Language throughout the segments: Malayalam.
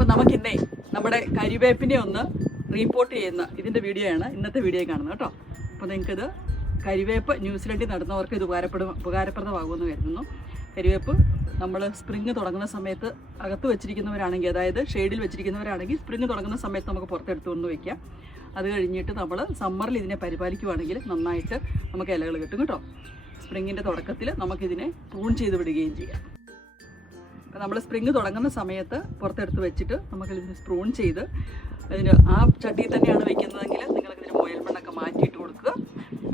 അപ്പം നമുക്കിന്നേ നമ്മുടെ കരിവേപ്പിനെ ഒന്ന് റീപോർട്ട് ചെയ്യുന്ന ഇതിൻ്റെ വീഡിയോ ആണ് ഇന്നത്തെ വീഡിയോ കാണുന്നത് കേട്ടോ. അപ്പോൾ നിങ്ങൾക്കിത് കരിവേപ്പ് ന്യൂസിലൻഡിൽ നടന്നവർക്ക് ഇത് ഉപകാരപ്രദമാകുമെന്ന് കരുതുന്നു. കരിവേപ്പ് നമ്മൾ സ്പ്രിങ് തുടങ്ങുന്ന സമയത്ത് അകത്ത് വെച്ചിരിക്കുന്നവരാണെങ്കിൽ, അതായത് ഷെയ്ഡിൽ വെച്ചിരിക്കുന്നവരാണെങ്കിൽ സ്പ്രിങ് തുടങ്ങുന്ന സമയത്ത് നമുക്ക് പുറത്തെടുത്ത് കൊണ്ട് വയ്ക്കാം. അത് കഴിഞ്ഞിട്ട് നമ്മൾ സമ്മറിൽ ഇതിനെ പരിപാലിക്കുവാണെങ്കിൽ നന്നായിട്ട് നമുക്ക് ഇലകൾ കിട്ടും കേട്ടോ. സ്പ്രിങ്ങിൻ്റെ തുടക്കത്തിൽ നമുക്കിതിനെ പ്രൂൺ ചെയ്ത് വിടുകയും ചെയ്യാം. അപ്പോൾ നമ്മൾ സ്പ്രിങ് തുടങ്ങുന്ന സമയത്ത് പുറത്തെടുത്ത് വെച്ചിട്ട് നമുക്കിതിന് പ്രൂൺ ചെയ്ത് അതിന് ആ ചട്ടിയിൽ തന്നെയാണ് വെക്കുന്നതെങ്കിൽ നിങ്ങൾക്കിതിന് ഓയിൽ മണ്ണൊക്കെ മാറ്റിയിട്ട് കൊടുക്കുക,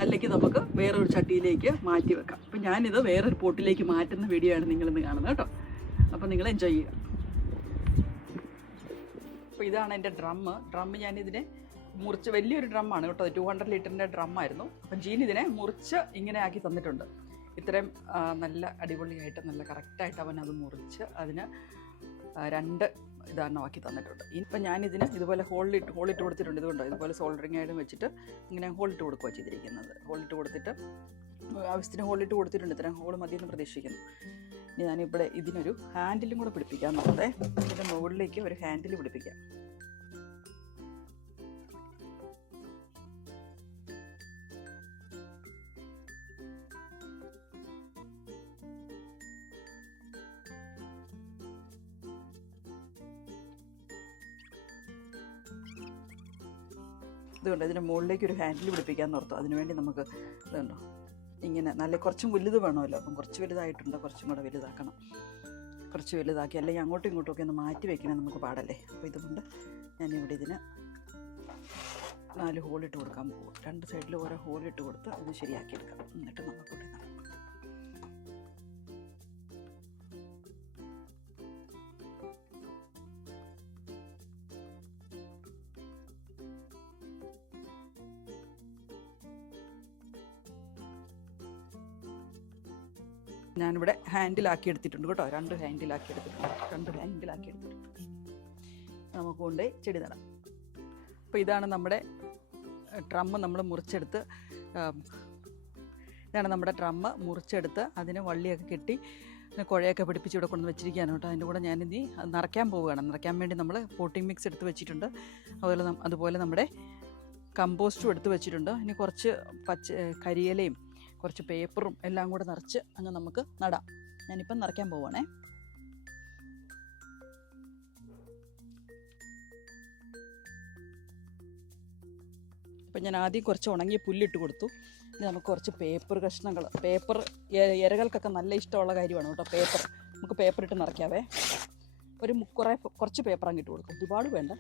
അല്ലെങ്കിൽ നമുക്ക് വേറൊരു ചട്ടിയിലേക്ക് മാറ്റി വെക്കാം. അപ്പം ഞാനിത് വേറൊരു പോട്ടിലേക്ക് മാറ്റുന്ന വീഡിയോ ആണ് നിങ്ങളിന്ന് കാണുന്നത് കേട്ടോ. അപ്പോൾ നിങ്ങൾ എൻജോയ് ചെയ്യുക. അപ്പോൾ ഇതാണ് എൻ്റെ ഡ്രമ്മ് ഞാനിതിനെ മുറിച്ച്, വലിയൊരു ഡ്രമ്മാണ് കേട്ടോ, 200 ലിറ്ററിൻ്റെ ഡ്രമ്മായിരുന്നു. അപ്പം ജീൻ ഇതിനെ മുറിച്ച് ഇങ്ങനെ ആക്കി തന്നിട്ടുണ്ട്. ഇത്രയും നല്ല അടിപൊളിയായിട്ട് നല്ല കറക്റ്റായിട്ട് അവൻ അത് മുറിച്ച് അതിന് 2 ഇതാക്കി തന്നിട്ടുണ്ട്. ഇപ്പം ഞാനിതിന് ഇതുപോലെ ഹോളിട്ട് കൊടുത്തിട്ടുണ്ട്. ഇതുകൊണ്ടോ ഇതുപോലെ സോൾഡറിങ് ആയിട്ടും വെച്ചിട്ട് ഇങ്ങനെ ഹോളിട്ട് കൊടുക്കുക ചെയ്തിരിക്കുന്നത്. ഹോളിട്ട് കൊടുത്തിട്ട് ആവശ്യത്തിന് ഹോളിട്ട് കൊടുത്തിട്ടുണ്ട്. ഇത്രയും ഹോൾ മതിയെന്ന് പ്രതീക്ഷിക്കുന്നു. ഇനി ഞാനിവിടെ ഇതിനൊരു ഹാൻഡിലും കൂടെ പിടിപ്പിക്കാം. നമ്മുടെ ഇതിൻ്റെ മുകളിലേക്ക് ഒരു ഹാൻഡിൽ പിടിപ്പിക്കാം. ഇതുകൊണ്ട് ഇതിൻ്റെ മുകളിലേക്ക് ഒരു ഹാൻഡിൽ പിടിപ്പിക്കാമെന്ന് ഓർത്തു. അതിനുവേണ്ടി നമുക്ക് ഇതുണ്ടോ ഇങ്ങനെ നല്ല കുറച്ചും വലുത് വേണമല്ലോ. അപ്പം കുറച്ച് വലുതായിട്ടുണ്ട്, കുറച്ചും കൂടെ വലുതാക്കണം. കുറച്ച് വലുതാക്കി, അല്ലെങ്കിൽ അങ്ങോട്ടും ഇങ്ങോട്ടും ഒക്കെ ഒന്ന് മാറ്റി വയ്ക്കണം, നമുക്ക് പാടല്ലേ. അപ്പോൾ ഇതുകൊണ്ട് ഞാനിവിടെ ഇതിന് 4 ഹോളിട്ട് കൊടുക്കാൻ പോകും. 2 സൈഡിൽ ഓരോ ഹോളിട്ട് കൊടുത്ത് അത് ശരിയാക്കിയെടുക്കാം. എന്നിട്ട് നമുക്കിവിടെ നടക്കാം. ഞാനിവിടെ ഹാൻഡിലാക്കി എടുത്തിട്ടുണ്ട് കേട്ടോ. 2 ഹാൻഡിലാക്കി എടുത്തിട്ടുണ്ട്. നമുക്ക് കൊണ്ടുപോയി ചെടി നടാം. അപ്പോൾ ഇതാണ് നമ്മുടെ ഡ്രമ്മ് നമ്മൾ മുറിച്ചെടുത്ത്. അതിന് വള്ളിയൊക്കെ കെട്ടി കുഴയൊക്കെ പിടിപ്പിച്ച് ഇവിടെ കൊണ്ടു വെച്ചിരിക്കുകയാണ് കേട്ടോ. അതിൻ്റെ കൂടെ ഞാനിനി അത് നിറയ്ക്കാൻ പോവുകയാണ്. നിറയ്ക്കാൻ വേണ്ടി നമ്മൾ പോട്ടിംഗ് മിക്സ് എടുത്ത് വെച്ചിട്ടുണ്ട്. അതുപോലെ നമ്മുടെ കമ്പോസ്റ്റും എടുത്ത് വെച്ചിട്ടുണ്ട്. ഇനി കുറച്ച് കരിയിലയും കുറച്ച് പേപ്പറും എല്ലാം കൂടെ നിറച്ച് അങ്ങ് നമുക്ക് നടാം. ഞാനിപ്പം നിറയ്ക്കാൻ പോവുകയാണേ. അപ്പം ഞാൻ ആദ്യം കുറച്ച് ഉണങ്ങിയ പുല്ലിട്ട് കൊടുത്തു. ഇനി നമുക്ക് കുറച്ച് പേപ്പർ ഇരകൾക്കൊക്കെ നല്ല ഇഷ്ടമുള്ള കാര്യമാണ് കേട്ടോ പേപ്പർ. നമുക്ക് പേപ്പറിട്ട് നിറയ്ക്കാവേ. കുറച്ച് പേപ്പർ അങ്ങിട്ട് കൊടുക്കും, ഒരുപാട് വേണ്ട.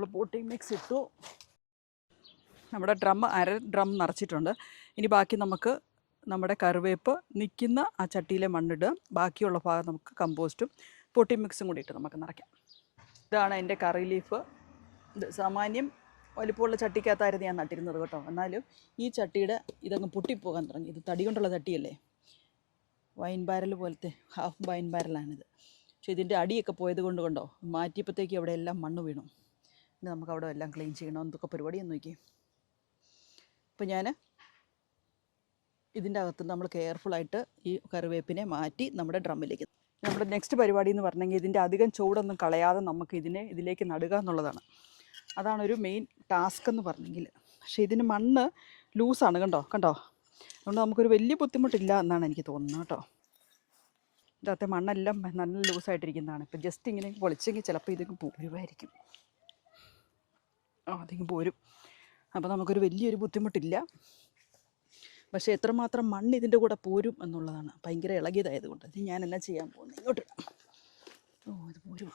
നമ്മൾ പോട്ടിംഗ് മിക്സ് ഇട്ടു. നമ്മുടെ അര ഡ്രം നിറച്ചിട്ടുണ്ട്. ഇനി ബാക്കി നമുക്ക് നമ്മുടെ കറിവേപ്പ് നിൽക്കുന്ന ആ ചട്ടിയിലെ മണ്ണിടുക. ബാക്കിയുള്ള ഭാഗം നമുക്ക് കമ്പോസ്റ്റും പോട്ടിംഗ് മിക്സും കൂടി ഇട്ട് നമുക്ക് നിറയ്ക്കാം. ഇതാണ് എൻ്റെ കറി ലീഫ്. ഇത് സാമാന്യം വലിപ്പമുള്ള ചട്ടിക്കകത്തായിരുന്നു ഞാൻ നട്ടിരുന്നത് കേട്ടോ. എന്നാലും ഈ ചട്ടിയുടെ ഇതങ്ങ് പൊട്ടിപ്പോകാൻ തുടങ്ങി. ഇത് തടി കൊണ്ടുള്ള ചട്ടിയല്ലേ, വൈൻ ബാരൽ പോലത്തെ ഹാഫ് വൈൻ ബാരലാണിത്. പക്ഷേ ഇതിൻ്റെ അടിയൊക്കെ പോയത് കൊണ്ട് കണ്ടോ മാറ്റിയപ്പോഴത്തേക്ക് അവിടെ എല്ലാം മണ്ണ് വീണു. ഇനി നമുക്ക് അവിടെ എല്ലാം ക്ലീൻ ചെയ്യണം. എന്തൊക്കെ പരിപാടിയെന്ന് നോക്കി. അപ്പോൾ ഞാൻ ഇതിൻ്റെ അകത്ത് നമ്മൾ കെയർഫുള്ളായിട്ട് ഈ കറിവേപ്പിനെ മാറ്റി നമ്മുടെ ഡ്രമ്മിലേക്ക്. നമ്മുടെ നെക്സ്റ്റ് പരിപാടി എന്ന് പറഞ്ഞെങ്കിൽ ഇതിൻ്റെ അധികം ചൂടൊന്നും കളയാതെ നമുക്ക് ഇതിലേക്ക് നടുക എന്നുള്ളതാണ്. അതാണൊരു മെയിൻ ടാസ്ക് എന്ന് പറഞ്ഞെങ്കിൽ. പക്ഷേ ഇതിന് മണ്ണ് ലൂസാണ് കണ്ടോ. അതുകൊണ്ട് നമുക്കൊരു വലിയ ബുദ്ധിമുട്ടില്ല എന്നാണ് എനിക്ക് തോന്നുന്നത് കേട്ടോ. ഇതിനകത്തെ മണ്ണെല്ലാം നല്ല ലൂസായിട്ടിരിക്കുന്നതാണ്. ഇപ്പം ജസ്റ്റ് ഇങ്ങനെ പൊളിച്ചെങ്കിൽ ചിലപ്പോൾ ഇതൊക്കെ പോരുമായിരിക്കും. അതിങ്ങ് പോരും. അപ്പോൾ നമുക്കൊരു വലിയൊരു ബുദ്ധിമുട്ടില്ല. പക്ഷേ എത്രമാത്രം മണ്ണ് ഇതിൻ്റെ കൂടെ പോരും എന്നുള്ളതാണ്. ഭയങ്കര ഇളകിയതായതുകൊണ്ട് ഇത് ഞാൻ എന്നാ ചെയ്യാൻ പോകുന്നത്, ഇങ്ങോട്ട് ഇത് പോരുക.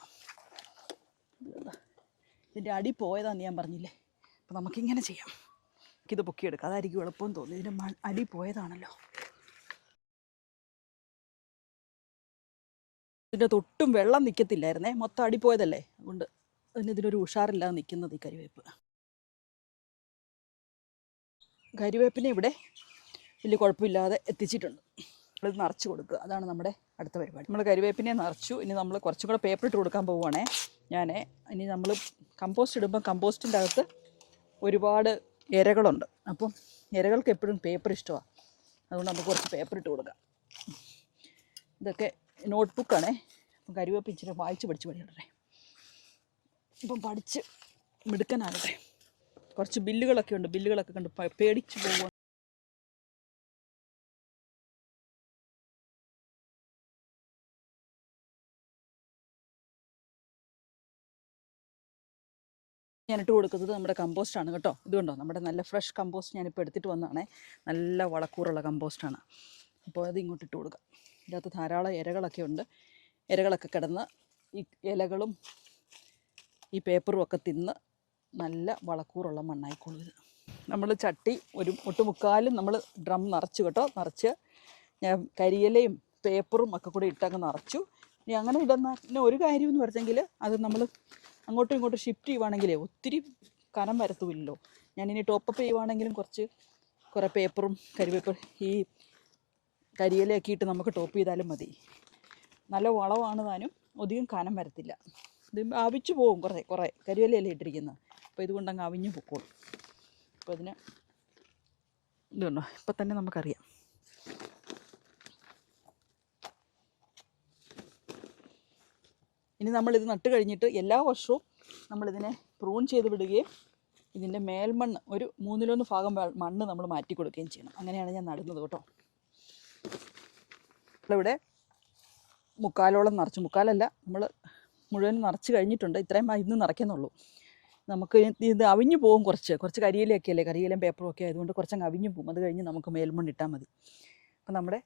ഇതിൻ്റെ അടി പോയതാന്ന് ഞാൻ പറഞ്ഞില്ലേ. അപ്പോൾ നമുക്കിങ്ങനെ ചെയ്യാം. ഇത് പൊക്കിയെടുക്കാം, അതായിരിക്കും എളുപ്പമെന്ന് തോന്നി. ഇതിൻ്റെ അടി പോയതാണല്ലോ. ഇതിൻ്റെ തൊട്ടും വെള്ളം നിൽക്കത്തില്ലായിരുന്നേ, മൊത്തം അടി പോയതല്ലേ. അതുകൊണ്ട് ഇതിനൊരു ഉഷാറില്ലാതെ നിൽക്കുന്നത് ഈ കരിവേപ്പിനെ ഇവിടെ വലിയ കുഴപ്പമില്ലാതെ എത്തിച്ചിട്ടുണ്ട്. ഇത് നിറച്ച് കൊടുക്കുക. അതാണ് നമ്മുടെ അടുത്ത പരിപാടി. നമ്മൾ കരിവേപ്പിനെ നിറച്ചു. ഇനി നമ്മൾ കുറച്ചും കൂടെ പേപ്പർ ഇട്ട് കൊടുക്കാൻ പോവുകയാണേ. ഇനി നമ്മൾ കമ്പോസ്റ്റ് ഇടുമ്പോൾ കമ്പോസ്റ്റിൻ്റെ അകത്ത് ഒരുപാട് ഇരകളുണ്ട്. അപ്പം ഇരകൾക്ക് എപ്പോഴും പേപ്പർ ഇഷ്ടമാണ്. അതുകൊണ്ട് നമുക്ക് കുറച്ച് പേപ്പർ ഇട്ട് കൊടുക്കാം. ഇതൊക്കെ നോട്ട്ബുക്കാണേ. അപ്പം കരിവേപ്പ് ഇച്ചിരി വായിച്ച് പഠിക്കട്ടെ. ഇപ്പം പഠിച്ച് മിടുക്കനാകട്ടെ. കുറച്ച് ബില്ലുകളൊക്കെ ഉണ്ട്. ബില്ലുകളൊക്കെ കണ്ട് പേടിച്ച് പോകുക. ഞാനിട്ട് കൊടുക്കുന്നത് നമ്മുടെ കമ്പോസ്റ്റാണ് കേട്ടോ. ഇതുകൊണ്ടോ നമ്മുടെ നല്ല ഫ്രഷ് കമ്പോസ്റ്റ് ഞാനിപ്പോൾ എടുത്തിട്ട് വന്നതാണേ. നല്ല വളക്കൂറുള്ള കമ്പോസ്റ്റാണ്. അപ്പോൾ അത് ഇങ്ങോട്ട് ഇട്ട് കൊടുക്കാം. ഇതിനകത്ത് ധാരാളം ഇരകളൊക്കെ ഉണ്ട്. ഇരകളൊക്കെ കിടന്ന് ഈ ഇലകളും ഈ പേപ്പറും ഒക്കെ തിന്ന് നല്ല വളക്കൂറുള്ള മണ്ണായിക്കോളും ഇത്. നമ്മൾ ചട്ടി ഒട്ടുമുക്കാലും നമ്മൾ ഡ്രം നിറച്ചു കേട്ടോ. നിറച്ച് ഞാൻ കരിയിലയും പേപ്പറും ഒക്കെ കൂടി ഇട്ടങ്ങ് നിറച്ചു. ഇനി അങ്ങനെ ഇടുന്ന ഒരു കാര്യം എന്ന് പറഞ്ഞെങ്കിൽ അത് നമ്മൾ അങ്ങോട്ടും ഇങ്ങോട്ടും ഷിഫ്റ്റ് ചെയ്യുവാണെങ്കിലേ ഒത്തിരി കനം വരത്തുമില്ലല്ലോ. ഞാനിനി ടോപ്പപ്പ് ചെയ്യുവാണെങ്കിലും കുറേ പേപ്പറും കരിവേപ്പും ഈ കരിയിലയൊക്കെ ഇട്ട് നമുക്ക് ടോപ്പ് ചെയ്താലും മതി. നല്ല വളമാണ് താനും, അധികം കനം വരത്തില്ല. ഇത് ആവിച്ചു പോകും. കുറേ കരിയിലയല്ലേ ഇട്ടിരിക്കുന്നത്. അപ്പോൾ ഇതുകൊണ്ടങ്ങ് അവിഞ്ഞു പൊക്കോളും. അപ്പോൾ അതിന് ഇതുണ്ടോ ഇപ്പം തന്നെ നമുക്കറിയാം. ഇനി നമ്മളിത് നട്ട് കഴിഞ്ഞിട്ട് എല്ലാ വർഷവും നമ്മളിതിനെ പ്രൂൺ ചെയ്ത് വിടുകയും ഇതിൻ്റെ മേൽമണ്ണ് ഒരു 1/3 ഭാഗം മണ്ണ് നമ്മൾ മാറ്റി കൊടുക്കുകയും ചെയ്യണം. അങ്ങനെയാണ് ഞാൻ നടുന്നത് കേട്ടോ. നമ്മളിവിടെ മുക്കാലോളം നിറച്ചു. മുക്കാലല്ല, നമ്മൾ മുഴുവൻ നിറച്ച് കഴിഞ്ഞിട്ടുണ്ട്. ഇത്രയും ഇന്ന് നിറയ്ക്കുന്നുള്ളൂ. നമുക്ക് ഇത് അവിഞ്ഞു പോകും. കുറച്ച് കരിയിലയൊക്കെ അല്ലേ, കരിയിലും പേപ്പറും ഒക്കെ ആയതുകൊണ്ട് കുറച്ചങ്ങ് അവിഞ്ഞു പോകും. അത് കഴിഞ്ഞ് നമുക്ക് മേൽമണ്ണ് ഇട്ടാൽ മതി. അപ്പം നമ്മുടെ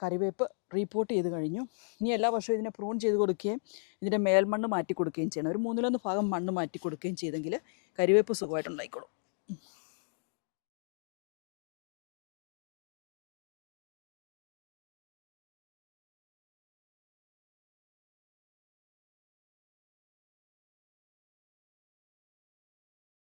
കറിവേപ്പ് റീപോർട്ട് ചെയ്ത് കഴിഞ്ഞു. ഇനി എല്ലാ വർഷവും ഇതിനെ പ്രൂൺ ചെയ്ത് കൊടുക്കുകയും ഇതിൻ്റെ മേൽമണ്ണ് മാറ്റി കൊടുക്കുകയും ചെയ്യണം. ഒരു 1/3 ഭാഗം മണ്ണ് മാറ്റി കൊടുക്കുകയും ചെയ്തെങ്കിൽ കറിവേപ്പ് സുഖമായിട്ടുണ്ടായിക്കോളും.